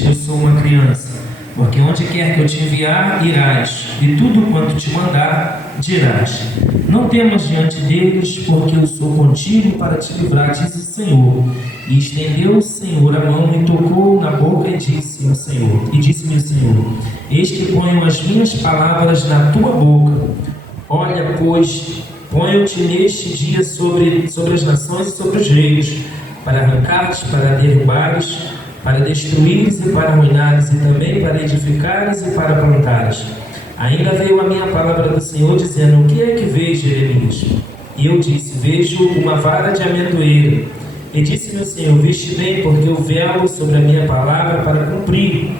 Jeremias, eu sou uma criança, porque onde quer que eu te enviar, irás, e tudo quanto te mandar, dirás. Não temas diante deles, porque eu sou contigo para te livrar, diz o Senhor. E estendeu o Senhor a mão e tocou na boca e disse-me o Senhor, eis que ponho as minhas palavras na tua boca. Olha, pois, ponho-te neste dia sobre as nações e sobre os reinos, para arrancar-te, para derrubares, para destruires e para arruinares, e também para edificares e para plantares. Ainda veio a minha palavra do Senhor, dizendo: o que é que vês, Jeremias? E eu disse: vejo uma vara de amendoeira. E disse-me o Senhor: viste bem, porque eu velo sobre a minha palavra para cumprir.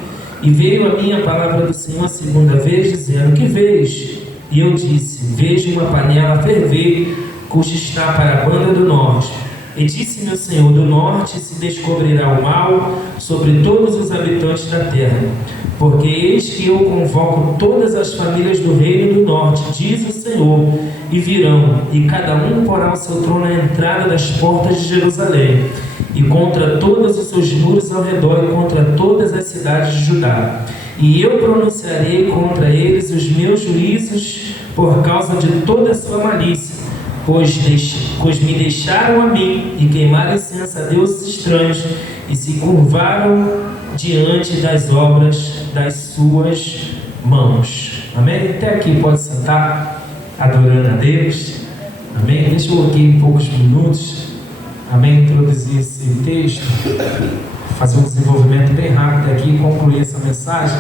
E veio a minha palavra do Senhor a segunda vez, dizendo: o que vês? E eu disse: vejo uma panela a ferver, cuja está para a banda do norte. E disse-me o Senhor: do norte se descobrirá o mal sobre todos os habitantes da terra. Porque eis que eu convoco todas as famílias do reino do norte, diz o Senhor, e virão, e cada um porá o seu trono à entrada das portas de Jerusalém, e contra todos os seus muros ao redor, e contra todas as cidades de Judá. E eu pronunciarei contra eles os meus juízos por causa de toda a sua malícia, pois me deixaram a mim e queimaram incenso a deuses estranhos, e se curvaram diante das obras das suas mãos. Amém? Até aqui pode sentar, adorando a Deus. Amém? Deixa eu aqui em poucos minutos, amém, introduzir esse texto, fazer um desenvolvimento bem rápido aqui e concluir essa mensagem,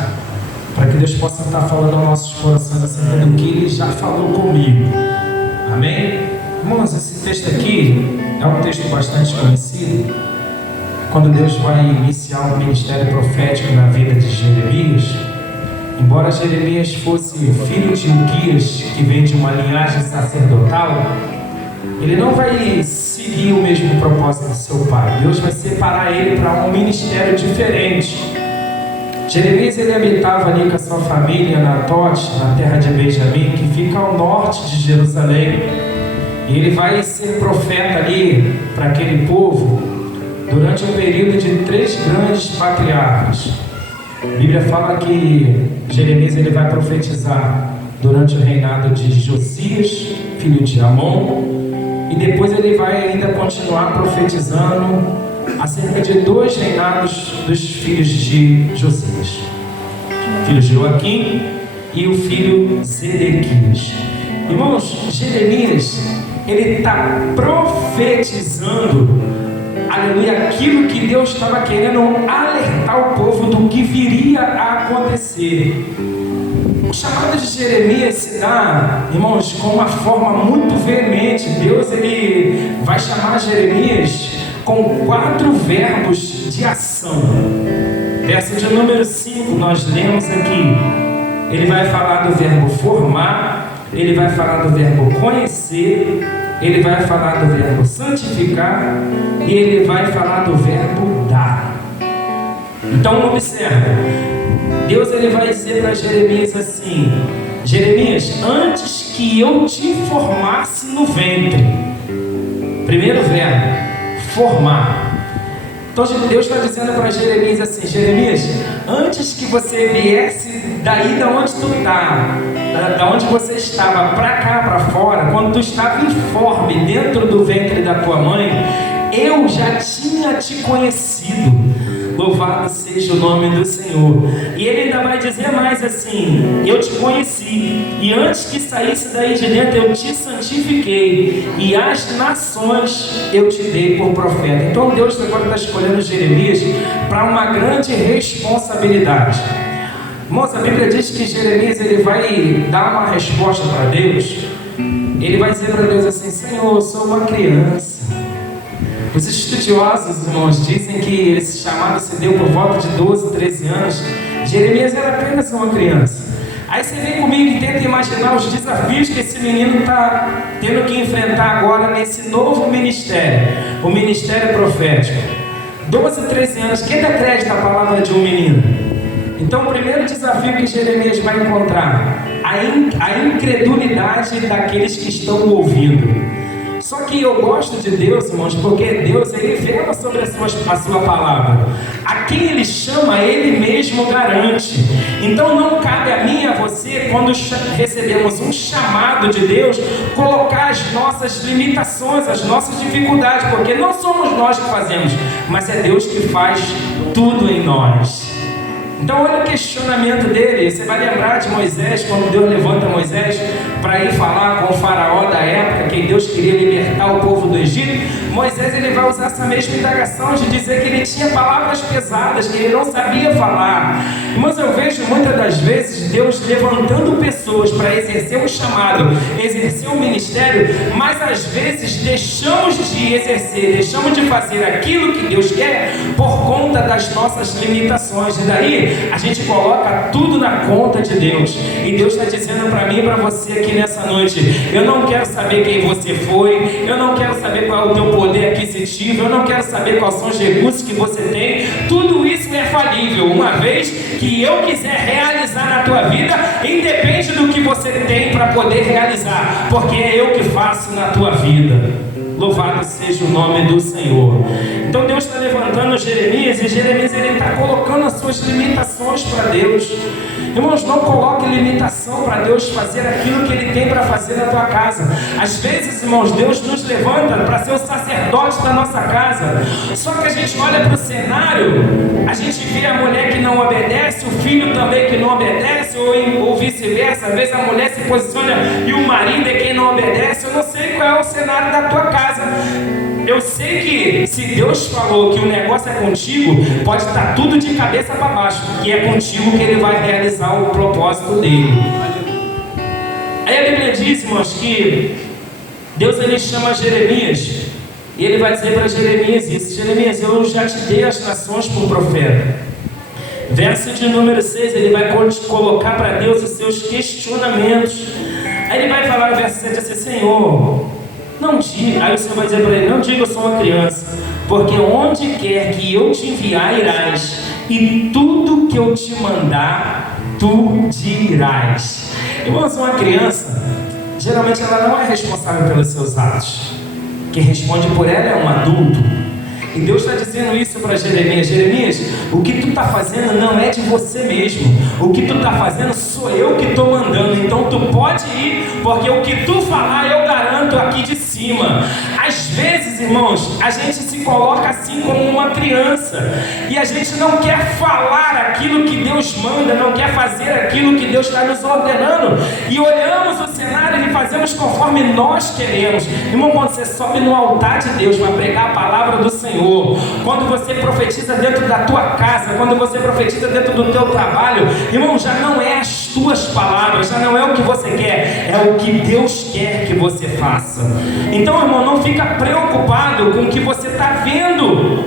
para que Deus possa estar falando aos nossos corações acerca do que Ele já falou comigo. Amém? Irmãos, esse texto aqui é um texto bastante conhecido. Quando Deus vai iniciar um ministério profético na vida de Jeremias, embora Jeremias fosse filho de Uquias, que vem de uma linhagem sacerdotal, ele não vai seguir o mesmo propósito do seu pai. Deus vai separar ele para um ministério diferente. Jeremias, ele habitava ali com a sua família em Anatote, na terra de Benjamim, que fica ao norte de Jerusalém. E ele vai ser profeta ali para aquele povo durante um período de 3 grandes patriarcas. A Bíblia fala que Jeremias ele vai profetizar durante o reinado de Josias, filho de Amon, e depois ele vai ainda continuar profetizando acerca de 2 reinados dos filhos de Josias, o filho Joaquim e o filho Zedequias. Irmãos, Jeremias ele está profetizando, aleluia, aquilo que Deus estava querendo alertar o povo do que viria a acontecer. O chamado de Jeremias se dá, irmãos, com uma forma muito veemente. Deus ele vai chamar Jeremias com 4 verbos de ação. Verso de número 5 nós lemos aqui. Ele vai falar do verbo formar, ele vai falar do verbo conhecer, ele vai falar do verbo santificar e ele vai falar do verbo dar. Então observa, Deus ele vai dizer para Jeremias assim: Jeremias, antes que eu te formasse no ventre, primeiro verbo, formar. Então Deus está dizendo para Jeremias assim: Jeremias, antes que você viesse daí da onde tu está, da onde você estava, para cá, para fora, quando tu estava informe dentro do ventre da tua mãe, eu já tinha te conhecido. Louvado seja o nome do Senhor. E ele ainda vai dizer mais assim: eu te conheci, e antes que saísse daí de dentro eu te santifiquei, e as nações eu te dei por profeta. Então Deus agora está escolhendo Jeremias para uma grande responsabilidade. Irmãos, a Bíblia diz que Jeremias ele vai dar uma resposta para Deus. Ele vai dizer para Deus assim: Senhor, eu sou uma criança. Os estudiosos, irmãos, dizem que esse chamado se deu por volta de 12, 13 anos. Jeremias era apenas uma criança. Aí você vem comigo e tenta imaginar os desafios que esse menino está tendo que enfrentar agora nesse novo ministério, o ministério profético. 12, 13 anos, quem dá crédito à palavra de um menino? Então o primeiro desafio que Jeremias vai encontrar, a incredulidade daqueles que estão ouvindo. Só que eu gosto de Deus, irmãos, porque Deus, Ele vela sobre a sua palavra. A quem Ele chama, Ele mesmo garante. Então não cabe a mim e a você, quando recebemos um chamado de Deus, colocar as nossas limitações, as nossas dificuldades, porque não somos nós que fazemos, mas é Deus que faz tudo em nós. Então olha o questionamento dele. Você vai lembrar de Moisés, quando Deus levanta Moisés para ir falar com o faraó da época, que Deus queria libertar o povo do Egito. Moisés, ele vai usar essa mesma indagação de dizer que ele tinha palavras pesadas, que ele não sabia falar. Mas eu vejo muitas das vezes Deus levantando pessoas para exercer um chamado, exercer um ministério, mas às vezes deixamos de exercer, deixamos de fazer aquilo que Deus quer por conta das nossas limitações. E daí a gente coloca tudo na conta de Deus. E Deus está dizendo para mim e para você aqui nessa noite: eu não quero saber quem você foi, eu não quero saber qual é o teu poder aquisitivo, eu não quero saber quais são os recursos que você tem. Tudo isso é falível, uma vez que eu quiser realizar na tua vida, independe do que você tem para poder realizar, porque é eu que faço na tua vida. Louvado seja o nome do Senhor. Então Deus está levantando Jeremias, e Jeremias ele está colocando as suas limitações para Deus. Irmãos, não coloque limitação para Deus fazer aquilo que Ele tem para fazer na tua casa. Às vezes, irmãos, Deus nos levanta para ser o sacerdote da nossa casa. Só que a gente olha para o cenário, a gente vê a mulher que não obedece, o filho também que não obedece, ou vice-versa. Às vezes a mulher se posiciona e o marido é quem não obedece. Eu não sei qual é o cenário da tua casa. Eu sei que se Deus falou que o negócio é contigo, pode estar tudo de cabeça para baixo, que é contigo que Ele vai realizar o propósito dele. Aí a Bíblia diz, irmãos, que Deus ele chama Jeremias, e Ele vai dizer para Jeremias isso: Jeremias, eu já te dei as nações por profeta. Verso de número 6, ele vai colocar para Deus os seus questionamentos. Aí ele vai falar no verso 7 assim: Senhor, não diga, aí o Senhor vai dizer para ele: não diga eu sou uma criança, porque onde quer que eu te enviar irás, e tudo que eu te mandar tu dirás. Irmãos, uma criança, geralmente ela não é responsável pelos seus atos. Quem responde por ela é um adulto. E Deus está dizendo isso para Jeremias: Jeremias, o que tu está fazendo não é de você mesmo. O que tu está fazendo sou eu que estou mandando. Então tu pode ir, porque o que tu falar eu garanto aqui de cima. Às vezes, irmãos, a gente se coloca assim como uma criança, e a gente não quer falar aquilo que Deus manda, não quer fazer aquilo que Deus está nos ordenando, e olhamos o cenário e fazemos conforme nós queremos. Irmão, quando você sobe no altar de Deus para pregar a palavra do Senhor, quando você profetiza dentro da tua casa, quando você profetiza dentro do teu trabalho, irmão, já não é as tuas palavras, já não é o que você quer, é o que Deus quer que você faça. Então, irmão, não fica preocupado com o que você está vendo.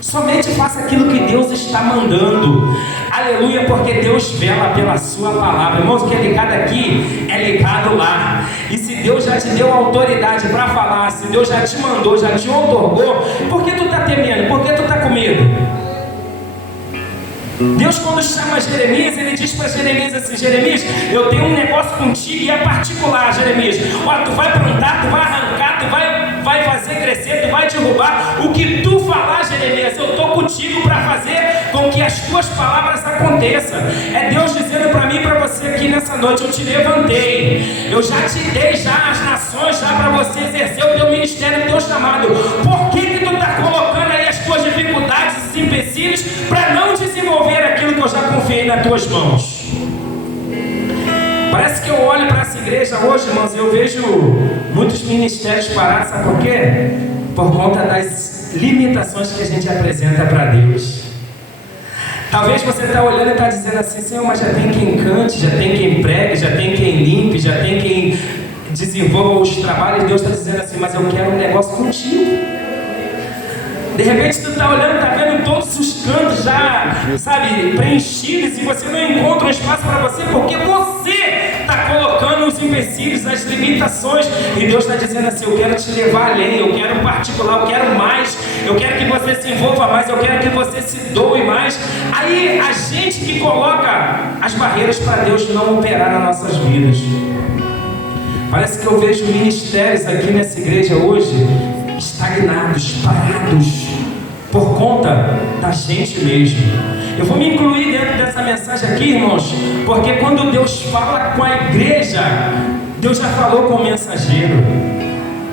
Somente faça aquilo que Deus está mandando. Aleluia, porque Deus vela pela sua palavra. Irmãos, o que é ligado aqui é ligado lá. E se Deus já te deu autoridade para falar, se Deus já te mandou, já te otorgou, por que tu está temendo? Por que tu está com medo? Deus, quando chama Jeremias, ele diz para Jeremias assim: Jeremias, eu tenho um negócio contigo e é particular, Jeremias. Olha, tu vai plantar, tu vai arrancar, tu vai fazer crescer, tu vai derrubar. O que tu falar, Jeremias, eu estou contigo para fazer com que as tuas palavras aconteçam. É Deus dizendo para mim e para você aqui nessa noite: eu te levantei, eu já te dei já as nações já para você exercer o teu ministério, o teu chamado. Por que tu está colocando aí as tuas dificuldades e empecilhos para não desenvolver aquilo que eu já confiei nas tuas mãos? Parece que eu olho para essa igreja hoje, irmãos, e eu vejo muitos ministérios parados. Sabe por quê? Por conta das limitações que a gente apresenta para Deus. Talvez você está olhando e está dizendo assim: Senhor, mas já tem quem cante, já tem quem pregue, já tem quem limpe, já tem quem desenvolva os trabalhos. Deus está dizendo assim: mas eu quero um negócio contigo. De repente tu está olhando, está vendo todos os cantos já, sabe, preenchidos, e você não encontra um espaço para você, porque você está colocando os empecilhos, as limitações. E Deus está dizendo assim: eu quero te levar além, eu quero particular, eu quero mais, eu quero que você se envolva mais, eu quero que você se doe mais. Aí a gente que coloca as barreiras para Deus não operar nas nossas vidas. Parece que eu vejo ministérios aqui nessa igreja hoje estagnados, parados, por conta da gente mesmo. Eu vou me incluir dentro dessa mensagem aqui, irmãos, porque quando Deus fala com a igreja, Deus já falou com o mensageiro.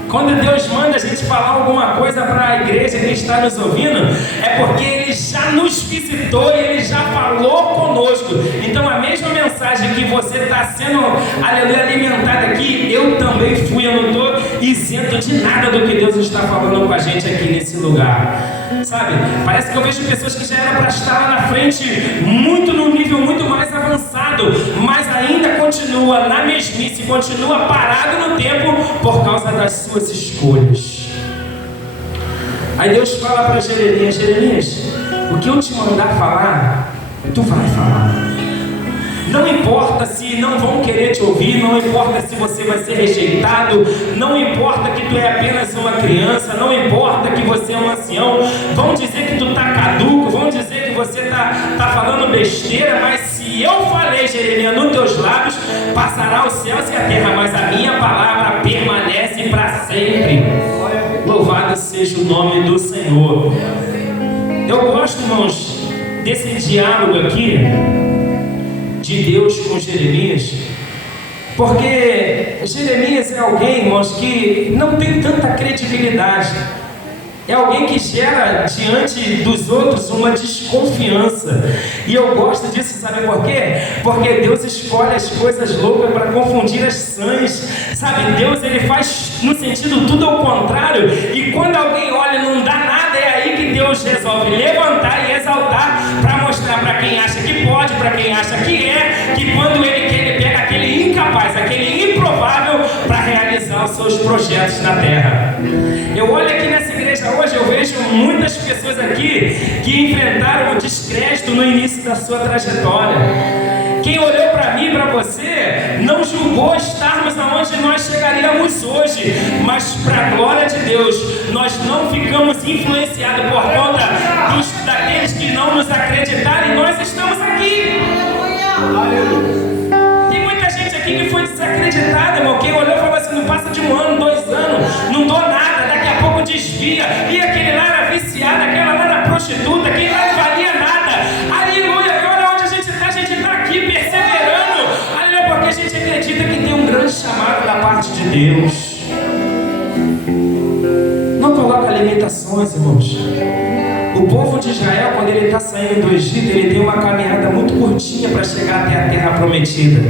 Quando Deus manda a gente falar alguma coisa para a igreja que está nos ouvindo, é porque Ele já nos visitou e Ele já falou conosco. Então a mesma mensagem que você está sendo, aleluia, alimentada aqui, eu também fui, eu não estou isento de nada do que Deus está falando com a gente aqui nesse lugar. Sabe, parece que eu vejo pessoas que já eram para estar lá na frente, muito no nível muito mais avançado, mas ainda continua na mesmice, continua parado no tempo por causa das suas escolhas. Aí Deus fala para Jeremias: Jeremias, o que eu te mandar falar, tu vai falar. Não importa se não vão querer te ouvir, não importa se você vai ser rejeitado, não importa que tu é apenas uma criança, não importa que você é um ancião, vão dizer que tu está caduco, vão dizer que você está falando besteira, mas se eu falei, Jeremias, nos teus lábios, passará os céus e a terra, mas a minha palavra permanece para sempre. Louvado seja o nome do Senhor. Eu gosto, irmãos, desse diálogo aqui de Deus com Jeremias, porque Jeremias é alguém, irmãos, que não tem tanta credibilidade. É alguém que gera diante dos outros uma desconfiança. E eu gosto disso, sabe por quê? Porque Deus escolhe as coisas loucas para confundir as sãs. Sabe, Deus, ele faz no sentido tudo ao contrário. E quando alguém olha e não dá nada, é aí que Deus resolve levantar e exaltar, para mostrar para quem acha que pode, para quem acha que quando ele quer, ele pega aquele incapaz, aquele improvável, para realizar os seus projetos na terra. Eu olho aqui nessa igreja hoje, eu vejo muitas pessoas aqui que enfrentaram o descrédito no início da sua trajetória. Quem olhou para mim e para você não julgou estarmos aonde nós chegaríamos hoje, mas para a glória de Deus, nós não ficamos influenciados por conta daqueles que não nos acreditaram, e nós estamos aqui. Tem muita gente aqui que foi desacreditada, irmão. Quem olhou e falou assim: não passa de 1 ano, 2 anos, não dou nada, daqui a pouco desvia. E aquele lá era viciado, aquela lá era prostituta, aquele lá não valia nada. Aleluia! E olha onde a gente está aqui perseverando. Aleluia, porque a gente acredita que tem um grande chamado da parte de Deus. Não coloca limitações, irmãos. O povo de Israel, quando ele está saindo do Egito, ele tem uma caminhada muito curtinha para chegar até a terra prometida.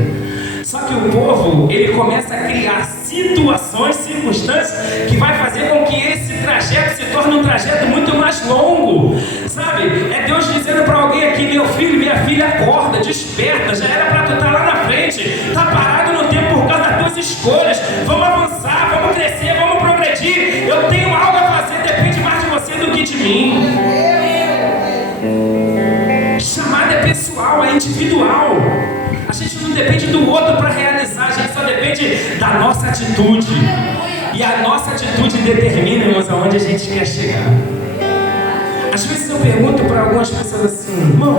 Só que o povo, ele começa a criar situações, circunstâncias, que vai fazer com que esse trajeto se torne um trajeto muito mais longo. Sabe? É Deus dizendo para alguém aqui: meu filho, minha filha, acorda, desperta, já era para tu estar lá na frente, está parado no tempo por causa das tuas escolhas. Vamos avançar, vamos crescer, vamos progredir. Eu tenho algo a fazer, depende mais de você do que de mim. Chamada é pessoal, é individual. A gente não depende do outro para realizar, a gente só depende da nossa atitude. E a nossa atitude determina, irmãos, aonde a gente quer chegar. Às vezes eu pergunto para algumas pessoas assim: irmão,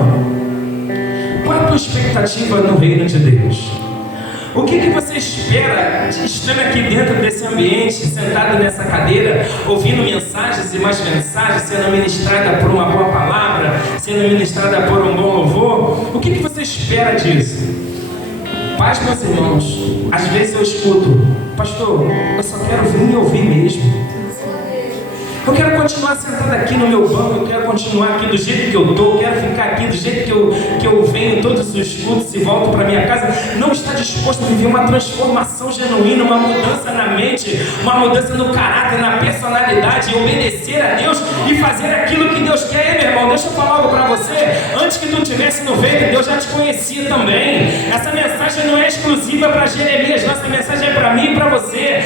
qual é a tua expectativa no reino de Deus? O que você espera estando aqui dentro desse ambiente, sentado nessa cadeira, ouvindo mensagens e mais mensagens, sendo ministrada por uma boa palavra, sendo ministrada por um bom louvor? O que você espera disso? Paz, meus irmãos, às vezes eu escuto: pastor, eu só quero vir e ouvir mesmo. Eu quero continuar sentado aqui no meu banco, eu quero continuar aqui do jeito que eu estou, eu quero ficar aqui do jeito que eu venho todos os cultos e volto para minha casa. Não está disposto a viver uma transformação genuína, uma mudança na mente, uma mudança no caráter, na personalidade, obedecer a Deus e fazer aquilo que Deus quer. Meu irmão, deixa eu falar algo para você. Antes que tu estivesse no ventre, Deus já te conhecia também. Essa mensagem não é exclusiva para Jeremias, nossa mensagem é para mim e para você.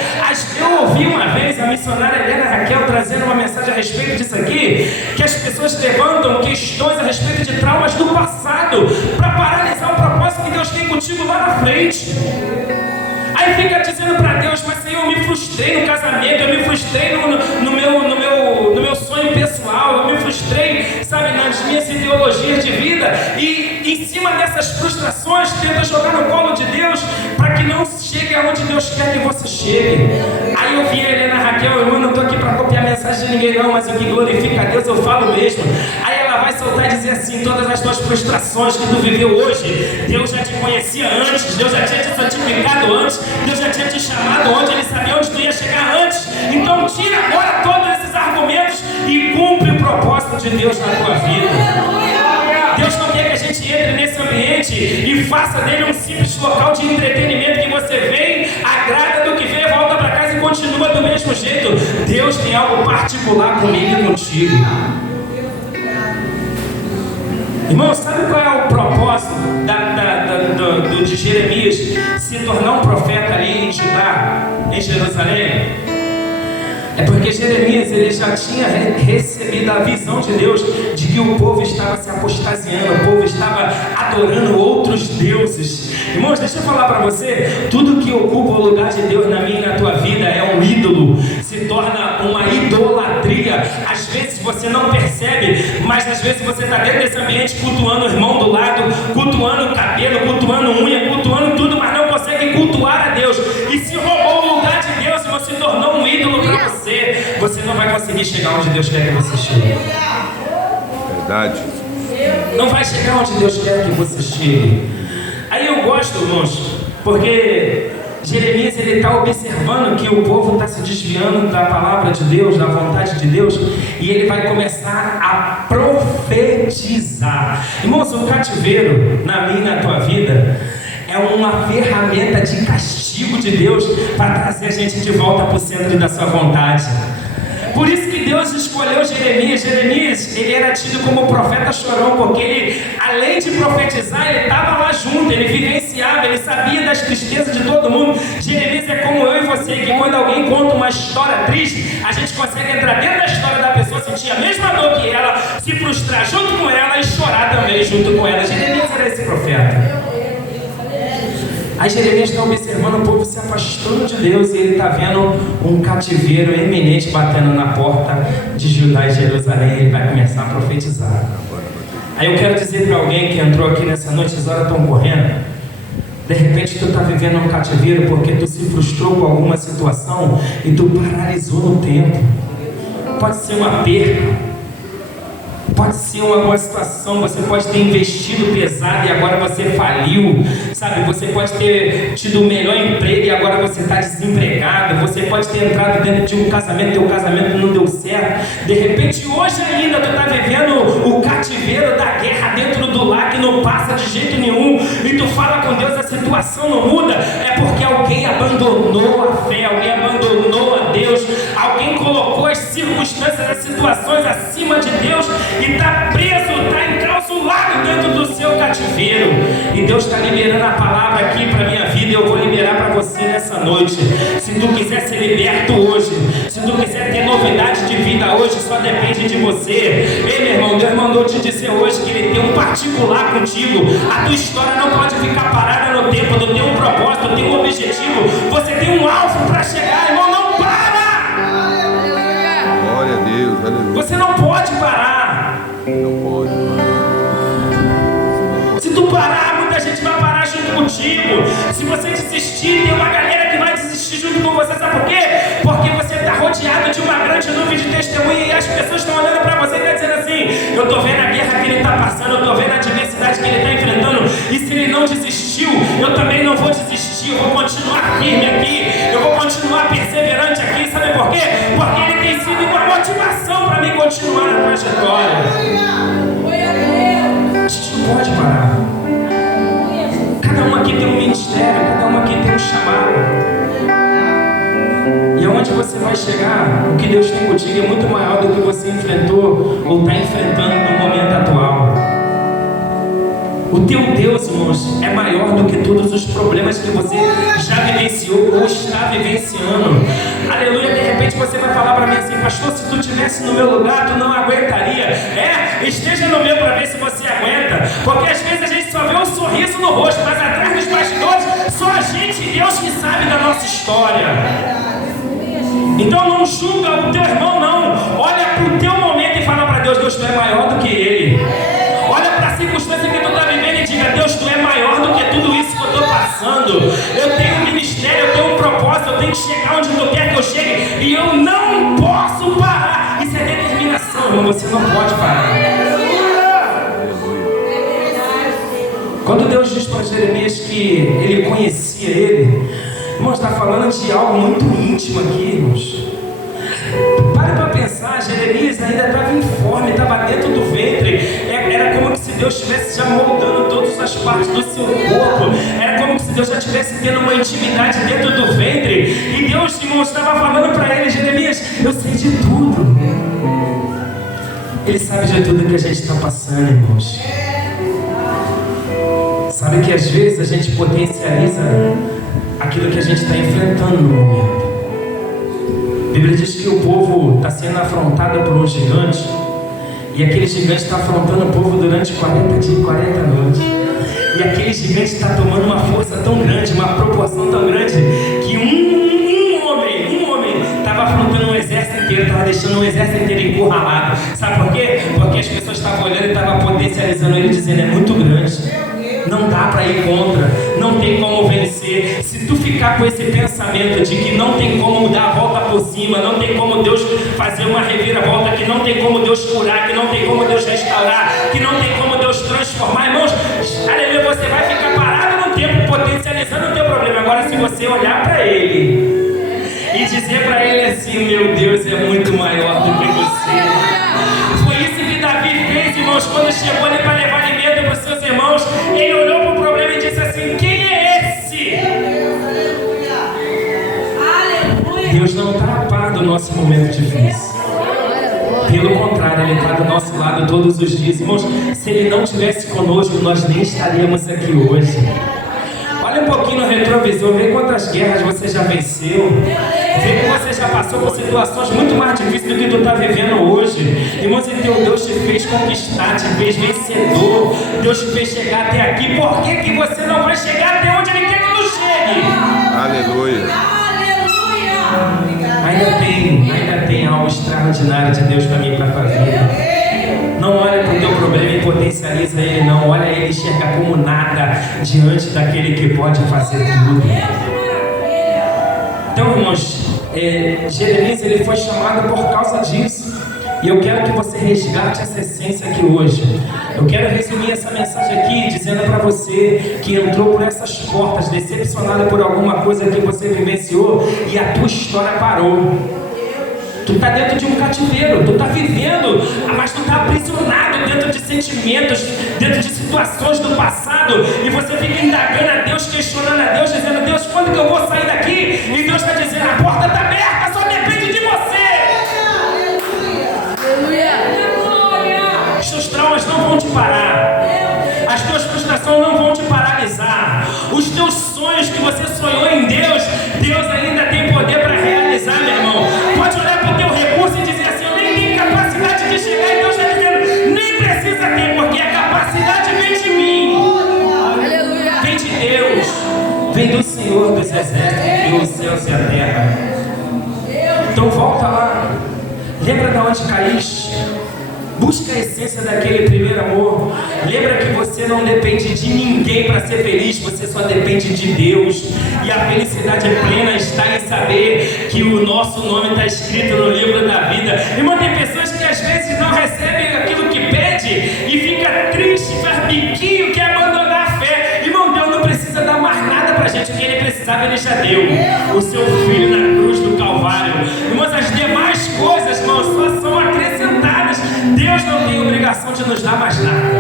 Eu ouvi uma vez a missionária Helena Raquel trazendo uma mensagem a respeito disso aqui, que as pessoas levantam questões a respeito de traumas do passado para paralisar o propósito que Deus tem contigo lá na frente. Aí fica dizendo para Deus: mas Senhor, eu me frustrei no casamento, eu me frustrei no meu sonho pessoal, eu me frustrei, sabe, nas minhas ideologias de vida, e em cima dessas frustrações tenta jogar no colo de Deus para que não chegue aonde Deus quer que você chegue. Aí eu vi a Helena Raquel, irmão, não estou aqui para copiar a mensagem de ninguém não, mas o que glorifica a Deus eu falo mesmo. Aí ela vai soltar e dizer assim: todas as tuas frustrações que tu viveu hoje, Deus já te conhecia antes, Deus já tinha te santificado antes, Deus já tinha te chamado antes, Ele sabia onde tu ia chegar antes. Então tira agora todos esses argumentos e cumpre o propósito de Deus na tua vida. Deus não quer que a gente entre nesse ambiente e faça dele um simples local de entretenimento que você vem, agrada do que vê, volta para casa e continua do mesmo jeito. Deus tem algo particular comigo e contigo. Irmão, sabe qual é o propósito de Jeremias se tornar um profeta ali em Judá, em Jerusalém? É porque Jeremias ele já tinha recebido a visão de Deus de que o povo estava se apostasiando, o povo estava adorando outros deuses. Irmãos, deixa eu falar para você, tudo que ocupa o lugar de Deus na minha e na tua vida é um ídolo, se torna uma idolatria. Às vezes você não percebe, mas às vezes você está dentro desse ambiente cultuando o irmão do lado, cultuando o cabelo, cultuando unha, cultuando tudo, mas não consegue cultuar a Deus. E se roubou o lugar de Deus e você tornou um ídolo para você não vai conseguir chegar onde Deus quer que você chegue. Verdade. Não vai chegar onde Deus quer que você chegue. Aí eu gosto, irmãos, porque Jeremias ele está observando que o povo está se desviando da palavra de Deus, da vontade de Deus, e ele vai começar a profetizar. Irmãos, o cativeiro na minha e na tua vida é uma ferramenta de castigo de Deus para trazer a gente de volta para o centro da sua vontade. Por isso que Deus escolheu Jeremias. Jeremias, ele era tido como profeta chorão, porque ele, além de profetizar, ele estava lá junto, ele vivenciava, ele sabia das tristezas de todo mundo. Jeremias é como eu e você, que quando alguém conta uma história triste, a gente consegue entrar dentro da história da pessoa, sentir a mesma dor que ela, se frustrar junto com ela e chorar também junto com ela. Jeremias era esse profeta. Aí Jeremias está observando o povo se afastando de Deus e ele está vendo um cativeiro eminente batendo na porta de Judá e Jerusalém. Ele vai começar a profetizar. Aí eu quero dizer para alguém que entrou aqui nessa noite, as horas estão correndo. De repente tu está vivendo um cativeiro porque tu se frustrou com alguma situação e tu paralisou no tempo. Pode ser uma perda. Pode ser uma boa situação, você pode ter investido pesado e agora você faliu, sabe? Você pode ter tido o melhor emprego e agora você está desempregado. Você pode ter entrado dentro de um casamento, teu casamento não deu certo. De repente, hoje ainda tu está vivendo o cativeiro da guerra dentro do lar que não passa de jeito nenhum. E tu fala com Deus, a situação não muda. É porque alguém abandonou a fé, alguém abandonou a Deus, alguém colocou as circunstâncias, as situações acima de Deus e está preso, está enclausulado dentro do seu cativeiro. E Deus está liberando a palavra aqui para a minha vida e eu vou liberar para você nessa noite. Se tu quiser ser liberto hoje, se tu quiser ter novidade de vida hoje, só depende de você. Ei, meu irmão, Deus mandou te dizer hoje que Ele tem um particular contigo. A tua história não pode ficar parada no tempo. Tu tem um propósito, tu tem um objetivo, você tem um alvo para chegar, irmão, não para! Glória a Deus, aleluia. Você não pode parar. Não pode. Se tu parar, muita gente vai parar junto contigo. Se você desistir, tem uma galera que vai desistir junto com você. Sabe por quê? Porque você está rodeado de uma grande nuvem de testemunha e as pessoas estão olhando para você e estão dizendo assim: eu estou vendo a guerra que ele está passando, eu estou vendo a adversidade que ele está enfrentando, e se ele não desistiu, eu também não vou desistir, eu vou continuar firme aqui, eu vou continuar perseverante aqui. Sabe por quê? Porque ele tem sido uma motivação para mim continuar na trajetória. A gente não pode parar. Cada um aqui tem um ministério, cada um aqui tem um chamado. E aonde você vai chegar, o que Deus tem contigo é muito maior do que você enfrentou ou está enfrentando no momento atual. O teu Deus, irmãos, é maior do que todos os problemas que você já vivenciou ou está vivenciando. Aleluia, de repente você vai falar para mim assim: pastor, se tu estivesse no meu lugar, tu não aguentaria. Esteja no meu para ver se você aguenta. Porque às vezes a gente só vê um sorriso no rosto, mas atrás dos bastidores, só a gente e Deus que sabe da nossa história. Então não julga o teu irmão, não. Olha para o teu momento e fala para Deus: Deus, tu é maior do que ele. Olha para a circunstância que tu está vivendo e diga: Deus, tu é maior do que tudo isso que eu estou passando. Eu tenho e eu não posso parar. Isso é determinação, irmão, você não pode parar. Quando Deus diz para Jeremias que ele conhecia ele, irmão, está falando de algo muito íntimo aqui, irmãos. Para pensar, Jeremias ainda estava informe, estava dentro do ventre. Era como se Deus estivesse já moldando todas as partes do seu corpo. Era como se Deus já estivesse tendo uma intimidade dentro do ventre. E Deus, irmão, estava falando para ele: Jeremias, eu sei de tudo. Ele sabe de tudo que a gente está passando, irmãos. Sabe que às vezes a gente potencializa aquilo que a gente está enfrentando no momento. A Bíblia diz que o povo está sendo afrontado por um gigante, e aquele gigante está afrontando o povo durante 40 dias e 40 noites. E aquele gigante está tomando uma força tão grande, uma proporção tão grande, que um homem estava afrontando um exército inteiro, estava deixando um exército inteiro encurralado. Sabe por quê? Porque as pessoas estavam olhando e estavam potencializando ele, dizendo: é muito grande. Não dá para ir contra, não tem como vencer. Se tu ficar com esse pensamento de que não tem como dar a volta por cima, não tem como Deus fazer uma reviravolta, que não tem como Deus curar, que não tem como Deus restaurar, que não tem como Deus transformar, irmãos, aleluia, você vai ficar parado no tempo potencializando o teu problema. Agora, se você olhar para ele e dizer para ele assim: meu Deus é muito maior do que você. Foi isso que Davi fez, irmãos, quando chegou ali para levar alimento para os seus irmãos. Ele olhou para o problema e disse assim: quem é esse? Deus não está a par do nosso momento difícil. Pelo contrário, Ele está do nosso lado todos os dias. Irmãos, se Ele não estivesse conosco, nós nem estaríamos aqui hoje. Olha um pouquinho no retrovisor, vê quantas guerras você já venceu. Vê que você já passou por situações muito mais difíceis do que tu está vivendo hoje. Irmãos, então Deus te fez conquistar, te fez vencedor. Deus te fez chegar até aqui. Por que que você não vai chegar até onde Ele quer que tu chegue? Aleluia. Ainda tem algo extraordinário de Deus para mim e para a tua vida. Não olha para o teu problema e potencializa ele, não. Olha ele e enxerga como nada diante daquele que pode fazer tudo. Então, irmãos, Jeremias ele foi chamado por causa disso. E eu quero que você resgate essa essência aqui hoje. Eu quero resumir essa mensagem aqui dizendo para você que entrou por essas portas decepcionado por alguma coisa que você vivenciou e a tua história parou. Tu está dentro de um cativeiro, tu está vivendo, mas tu está aprisionado dentro de sentimentos, dentro de situações do passado, e você fica indagando a Deus, questionando a Deus, dizendo: Deus, quando que eu vou sair daqui? E Deus está dizendo: a porta está aberta, só depende de você. Os teus traumas não vão te parar, as tuas frustrações não vão te paralisar, os teus sonhos que você sonhou em Deus, Deus ainda tem poder para realizar, meu irmão. Pode olhar para o teu recurso e dizer assim: eu nem tenho capacidade de chegar, e Deus está dizendo: nem precisa ter, porque a capacidade vem de mim. Aleluia. Vem de Deus, vem do Senhor dos exércitos, que criou os céus e a terra. Então volta lá, lembra de onde caíste. Busca a essência daquele primeiro amor. Lembra que você não depende de ninguém para ser feliz, você só depende de Deus. E a felicidade plena está em saber que o nosso nome está escrito no livro da vida. Irmão, tem pessoas que às vezes não recebem aquilo que pede e fica triste, faz biquinho, quer abandonar a fé. Irmão, Deus não precisa dar mais nada para a gente. O que Ele precisava, Ele já deu. O seu Filho na cruz do Calvário. Irmãos, as demais coisas, irmãos, só são acrescentadas. Deus não tem obrigação de nos dar mais nada.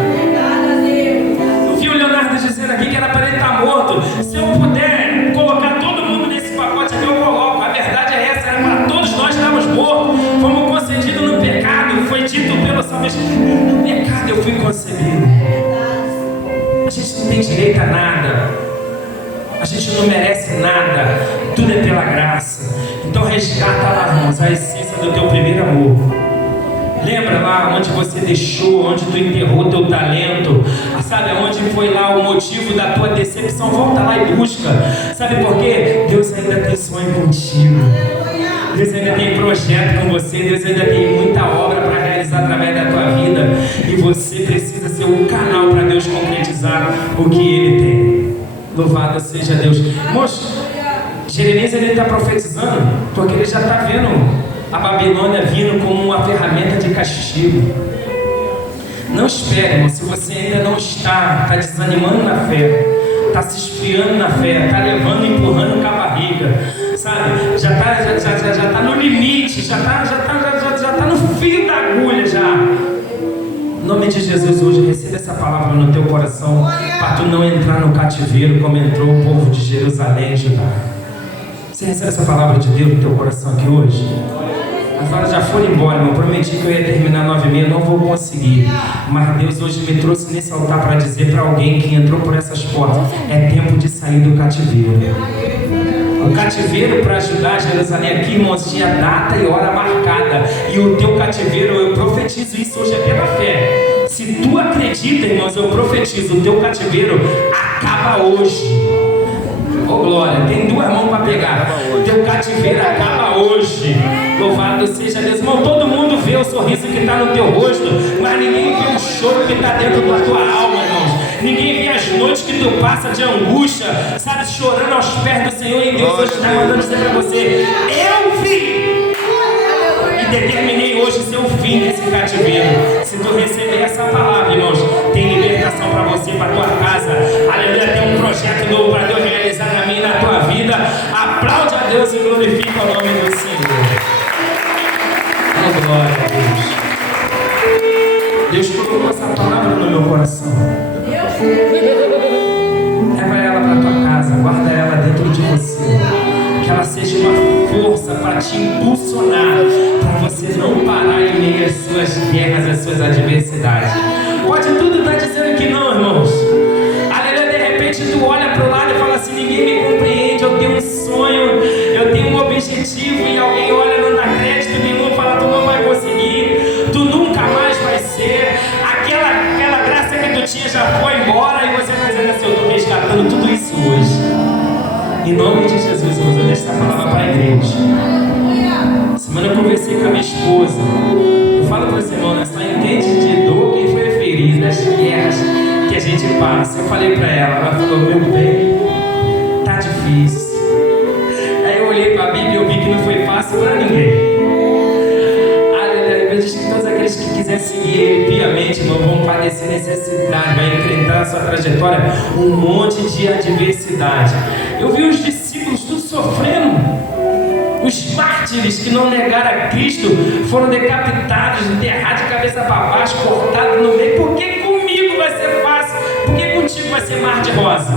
Eu vi o Leonardo dizendo aqui que era para ele estar morto. Se eu puder colocar todo mundo nesse pacote aqui, eu coloco. A verdade é essa, era para todos nós estarmos mortos. Fomos concedidos no pecado. Foi dito pelo salmista: no pecado eu fui concebido. A gente não tem direito a nada. A gente não merece nada. Tudo é pela graça. Então resgata lá, irmãos, a essência do teu primeiro amor. Lembra lá onde você deixou, onde tu enterrou teu talento, sabe, onde foi lá o motivo da tua decepção? Volta lá e busca. Sabe por quê? Deus ainda tem sonho contigo. Deus ainda tem projeto com você. Deus ainda tem muita obra para realizar através da tua vida. E você precisa ser um canal para Deus concretizar o que Ele tem. Louvado seja Deus. Irmãos, Jeremias ele está profetizando porque ele já está vendo a Babilônia vindo como uma ferramenta de castigo. Não espere, irmão, se você ainda não está desanimando na fé, está se esfriando na fé, está levando, empurrando com a barriga, sabe? Já está no limite, já está no fio da agulha já. Em nome de Jesus, hoje receba essa palavra no teu coração, para tu não entrar no cativeiro como entrou o povo de Jerusalém e Judá. Você recebe essa palavra de Deus no teu coração aqui hoje? As horas já foram embora, eu prometi que eu ia terminar 9h30, não vou conseguir. Mas Deus hoje me trouxe nesse altar para dizer para alguém que entrou por essas portas: é tempo de sair do cativeiro. O cativeiro para ajudar Jerusalém aqui, irmãos, tinha data e hora marcada. E o teu cativeiro, eu profetizo isso hoje é pela fé. Se tu acredita, irmãos, eu profetizo, o teu cativeiro acaba hoje. Oh glória, tem duas mãos para pegar. Teu cativeiro acaba hoje. Louvado seja Deus. Irmão, todo mundo vê o sorriso que está no teu rosto, mas ninguém vê o choro que está dentro da tua alma, irmãos. Ninguém vê as noites que tu passa de angústia, sabe, chorando aos pés do Senhor. E Deus hoje está mandando dizer para você: eu vi e determinei hoje ser o fim desse cativeiro. Se tu receber essa palavra, irmãos, tem libertação para você, para tua casa. Aleluia, tem um projeto novo para Deus realizar na minha e na tua vida. Aplaude a Deus e glorifica o nome do Senhor. Oh, glória a Deus. Deus colocou essa palavra no meu coração. Leva ela para tua casa, guarda ela dentro de você. Que ela seja uma força para te impulsionar, para você não parar em meio às suas guerras, às suas adversidades. Pode tudo estar dizendo que não, irmãos. Aleluia, de repente tu olha para o lado e fala assim: ninguém me compreende, eu tenho um sonho, eu tenho um objetivo, e alguém olha, não dá crédito nenhum, fala: tu não vai conseguir, tu nunca mais vai ser, aquela graça que tu tinha já foi embora, e você vai dizendo assim: eu estou resgatando tudo isso hoje. Em nome de Jesus, irmãos, eu deixo essa palavra para a igreja. Semana eu conversei com a minha esposa. Eu falo para você, irmão, nessa entende de dor quem foi ferido, das guerras que a gente passa. Eu falei para ela falou: meu bem, tá difícil. Aí eu olhei para a Bíblia e eu vi que não foi fácil para ninguém. A Bíblia diz que todos aqueles que quiserem seguir Ele piamente, irmão, vão padecer necessidade, vai enfrentar a sua trajetória um monte de adversidade. Eu vi os discípulos tudo sofrendo. Os mártires que não negaram a Cristo foram decapitados, enterrados de cabeça para baixo, cortados no meio. Por que comigo vai ser fácil? Por que contigo vai ser mar de rosa?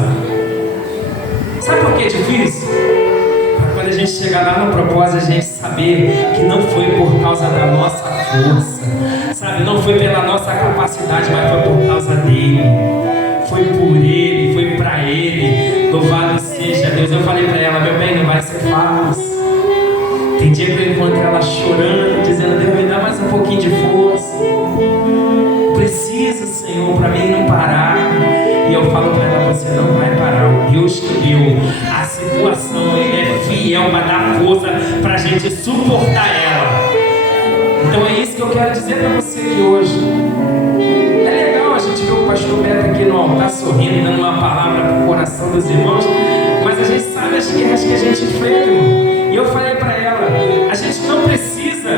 Sabe por que é difícil? Para quando a gente chegar lá no propósito, a gente saber que não foi por causa da nossa força, sabe? Não foi pela nossa capacidade, mas foi por causa dele. Foi por ele, foi para ele. Louvado seja Deus. Eu falei para ela: meu bem, não vai ser fácil. Tem dia que eu encontro ela chorando, dizendo: Deus, me dá mais um pouquinho de força. Preciso, Senhor, para mim não parar. E eu falo para ela: você não vai parar. O Deus que deu a situação, Ele é fiel para dar força para a gente suportar ela. Então é isso que eu quero dizer para você aqui hoje. É legal a gente ver o pastor Beto aqui no altar sorrindo, dando uma palavra para o coração dos irmãos, mas a gente sabe as guerras que a gente enfrenta, irmão. E eu falei para ela: a gente não precisa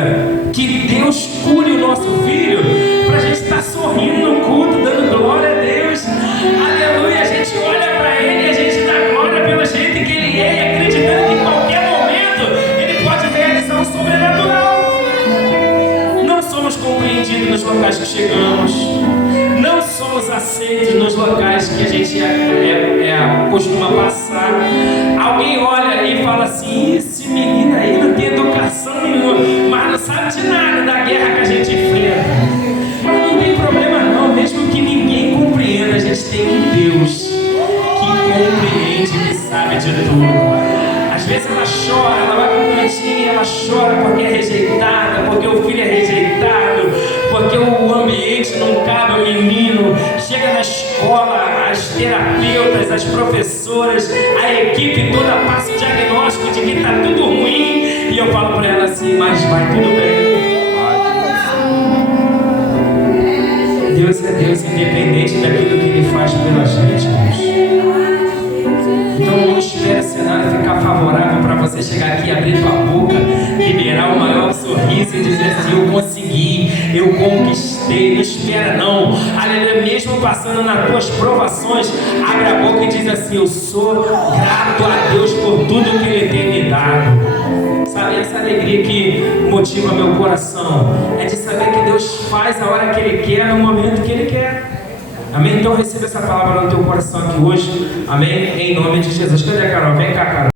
que Deus cure o nosso filho para a gente estar sorrindo no culto, dando glória a Deus. Aleluia, a gente olha para Ele e a gente dá glória pelo jeito que Ele é, e acreditando que em qualquer momento Ele pode realizar um sobrenatural. Não somos compreendidos nos locais que chegamos, não somos aceitos nos locais que a gente costuma passar. Alguém olha e fala assim: esse menino aí não tem educação nenhuma, mas não sabe de nada da guerra que a gente enfrenta. Mas não tem problema não, mesmo que ninguém compreenda, a gente tem um Deus que compreende, que sabe de tudo. Às vezes ela chora, ela vai para o cantinho, ela chora porque é rejeitada, porque o filho é rejeitado, porque o ambiente não cabe ao menino. Chega na escola, as terapeutas, as professoras, a equipe toda passa o diagnóstico de que está tudo ruim. E eu falo para ela assim: mas vai tudo bem. Deus é Deus, independente daquilo que Ele faz pela gente, Deus. Então não espere cenário ficar favorável você dizer assim: eu consegui, eu conquistei. Não espera não, aleluia. Mesmo passando nas tuas provações, abre a boca e diz assim: eu sou grato a Deus por tudo que Ele tem me dado. Sabe, essa alegria que motiva meu coração é de saber que Deus faz a hora que Ele quer, no momento que Ele quer. Amém? Então receba essa palavra no teu coração aqui hoje. Amém? Em nome de Jesus. Cadê a Carol? Vem cá, Carol.